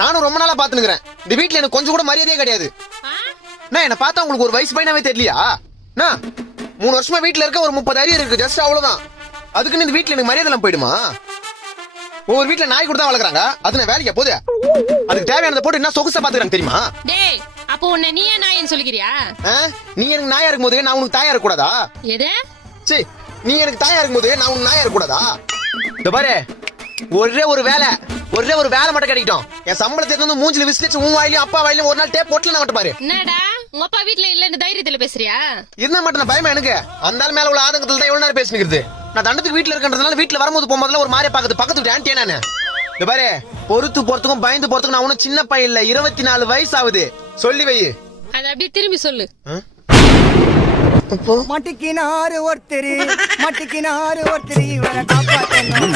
நானும் ரொம்ப நாளா பாத்துனுக்குறேன். இந்த வீட்டுல எனக்கு கொஞ்சம் கூட மரியாதையே கிடையாது. என்ன பார்த்தா உங்களுக்கு ஒரு வயசு பையனாவே தெரியலையா? 3 வருஷமா வீட்டுல இருக்க, ஒரு 30 அரியர் இருக்கு, ஜஸ்ட் அவ்வளவுதான். அதுக்குன்னு இந்த வீட்டுல எனக்கு மரியாதை எல்லாம் போயிடுமா? ஒவ்வொரு வீட்டுல நாய் கூட தான் வளர்க்குறாங்க. அது நான் வேலைக்கு போகுது. அதுக்கு தேவையானதை போட்டு என்ன சொகுசா பாத்துக்கிறாங்க தெரியுமா? டேய், அப்போ உன்னை நீயே நாயன்னு சொல்லிக்கிறியா? நீ எனக்கு நாயா இருக்கும் போது நான் உனக்கு தாயா இருக்க கூடாதா? எது? சீ, நீ எனக்கு தாயா இருக்கும் போது நான் உனக்கு நாயா இருக்க கூடாதா? இந்த பாரு, ஒரே ஒரு வேலை மட்டும் கிடைக்கட்டும். என் சம்பளத்தை வந்து மூஞ்சில விசிலிச்சு உன் வாயிலையும் அப்பா வாயிலையும் ஒரு நாள் டேப் போட்டுல நான் மட்டும் பாரு. என்னடா உங்க அப்பா வீட்டுல இல்லன்னு தைரியத்துல பேசுறியா? இருந்தா மட்டும் நான் பயமா எனக்கு. அந்த ஆள் மேல உள்ள ஆதங்கத்துல தான் எவ்வளவு நேரம் பேசிக்கிறது. நான் தண்டத்துக்கு வீட்டுல இருக்கன்றதுனால வீட்டுல வரும்போது போகும்போதுல ஒரு மாதிரியா பாக்குது. பக்கத்து வீட்டு ஆன்ட்டியா நானு. இந்த பாரு, பொறுத்து போறதுக்கும் பயந்து போறதுக்கும் நான் ஒன்னும் சின்ன பையன் இல்ல. 24 வயசு ஆகுது. சொல்லி வை. அது அப்படியே திரும்பி சொல்லு. மட்டிக்கினாரு ஒருத்தர் இவரை காப்பாத்தணும்.